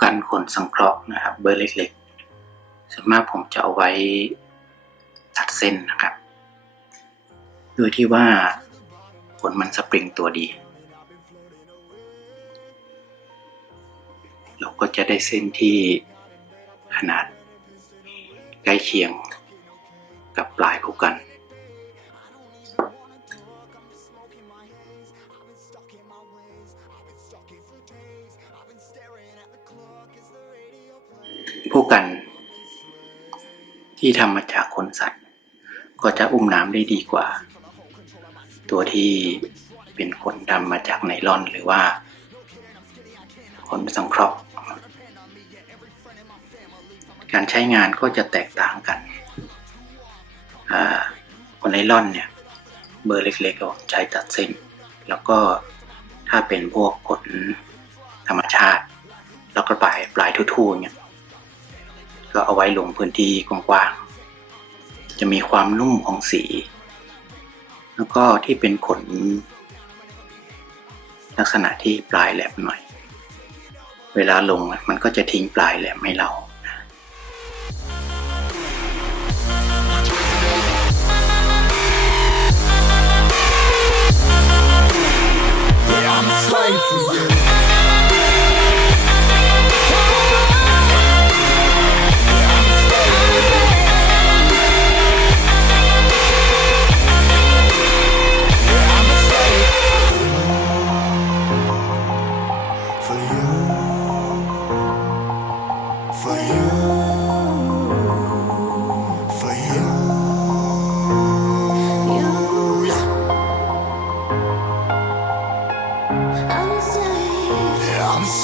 กันขนสังเคราะห์นะครับเบอร์เล็กๆส่วนมากผมจะเอาไว้ตัดเส้นนะครับโดยที่ว่าขนมันสปริงตัวดีเราก็จะได้เส้นที่ขนาดใกล้เคียงกับปลายผู้กันผู้กันที่ทำมาจากขนสัตว์ก็จะอุ้มน้ำได้ดีกว่าตัวที่เป็นขนทำมาจากไนลอนหรือว่าขนสังเคราะห์การใช้งานก็จะแตกต่างกันขนไนลอนเนี่ยเบอร์เล็กๆก็ใช้ตัดเส้นแล้วก็ถ้าเป็นพวกขนธรรมชาติแล้วก็ปลายทู่ๆเนี่ยก็เอาไว้ลงพื้นที่กว้างๆจะมีความนุ่มของสีแล้วก็ที่เป็นขนลักษณะที่ปลายแหลมหน่อยเวลาลงมันก็จะทิ้งปลายแหลมให้เรา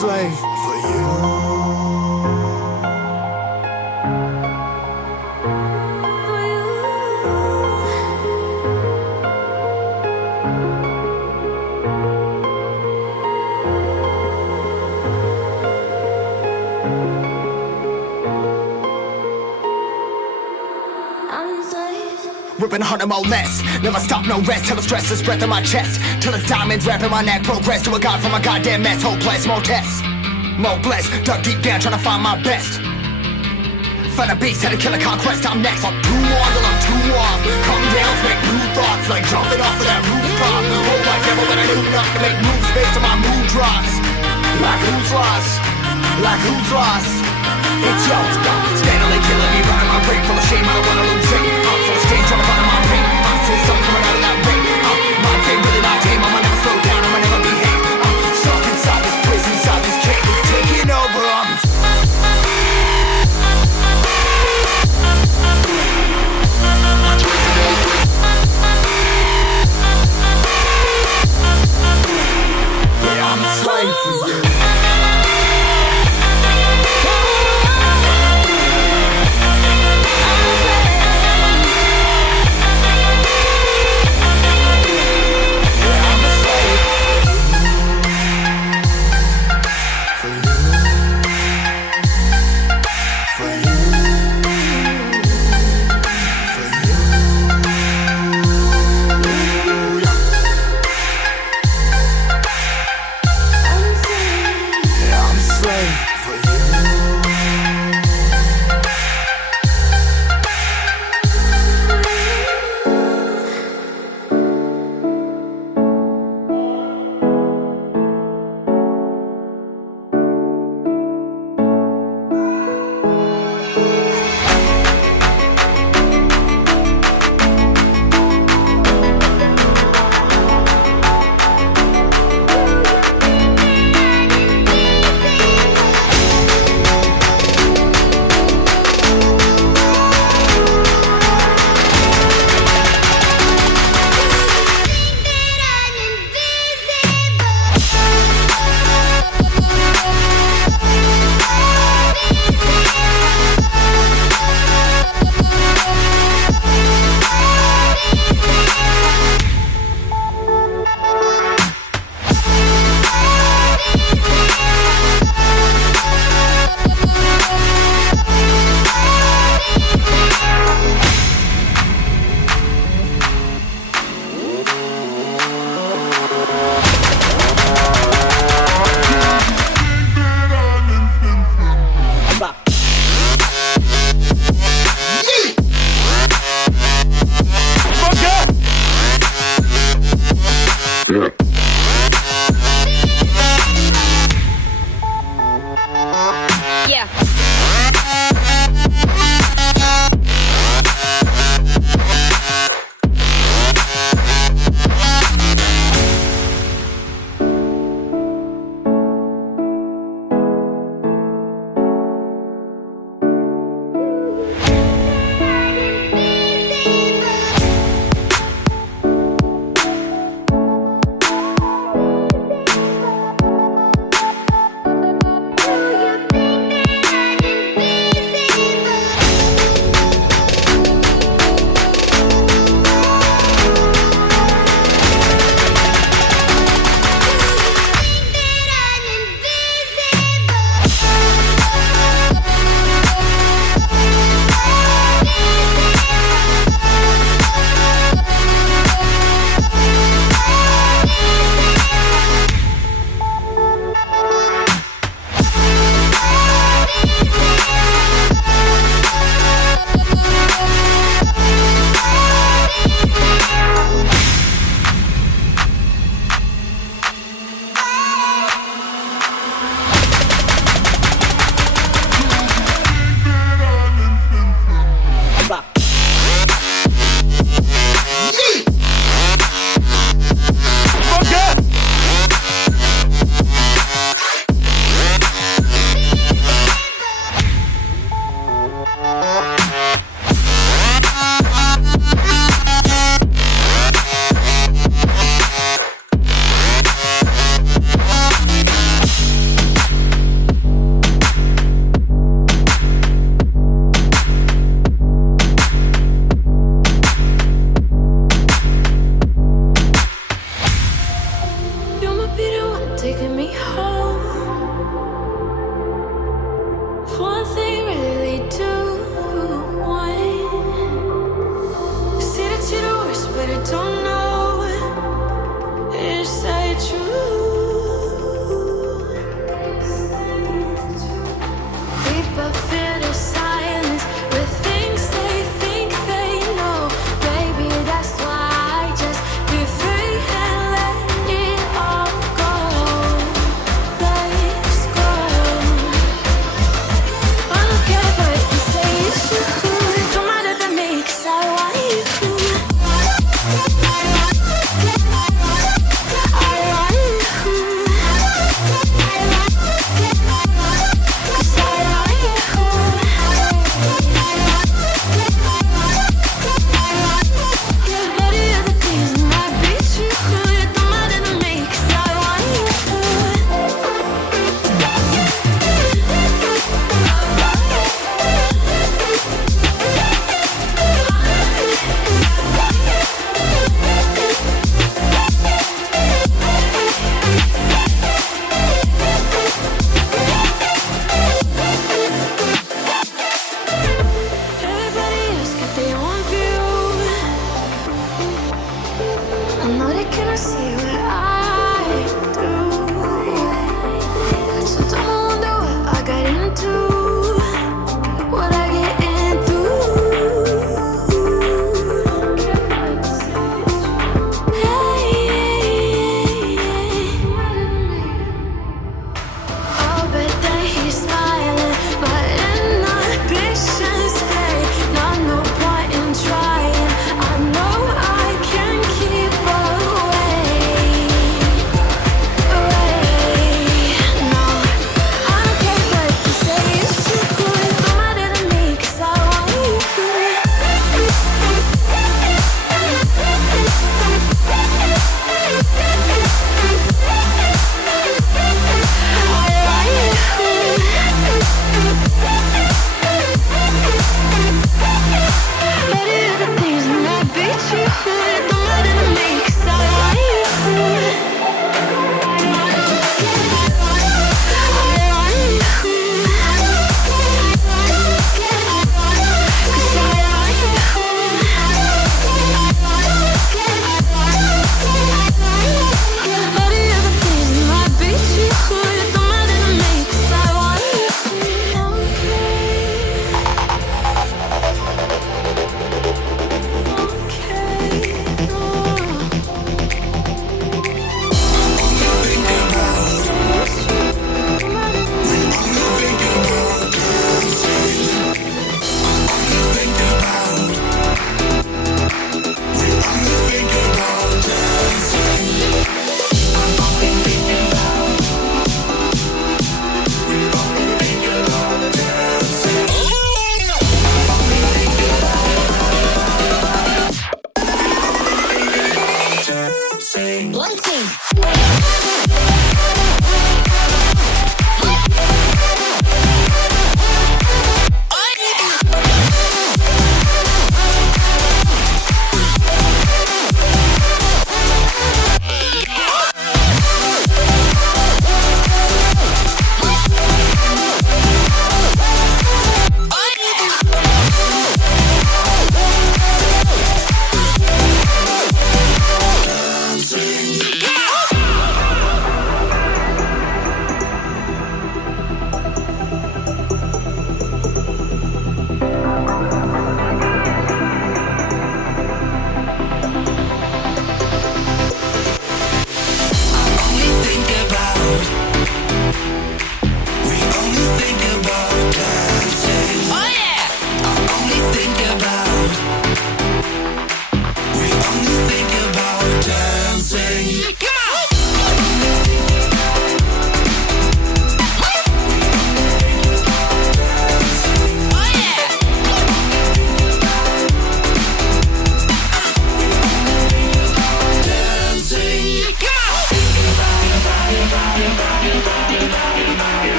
Slave for you. Ripping harder, more less. Never stop, no rest till the stress is breath in my chest. Till it's diamonds wrapping my neck. Progress to a god from a goddamn mess. Hopeless, more tests, more blessed. Dug deep down trying to find my best. Find a beast, had to kill a conquest. I'm next. I'm too on till I'm too off. Calm down, make new thoughts like jumping off of that rooftop. Whole life never when I knew not to make moves based on my mood drops. Like who's lost? Like who's lost? It's yours, steadily killing me, running my brain full of shame. I don't wanna lose it. I'm full of stage, trying to find my pain. I see something coming out of that rain. My tame, really not tame. I'ma never slow down, I'ma never behave. I'm stuck inside this prison, inside this cage. It's taking over. I'm a slave for you. Yeah. whtie.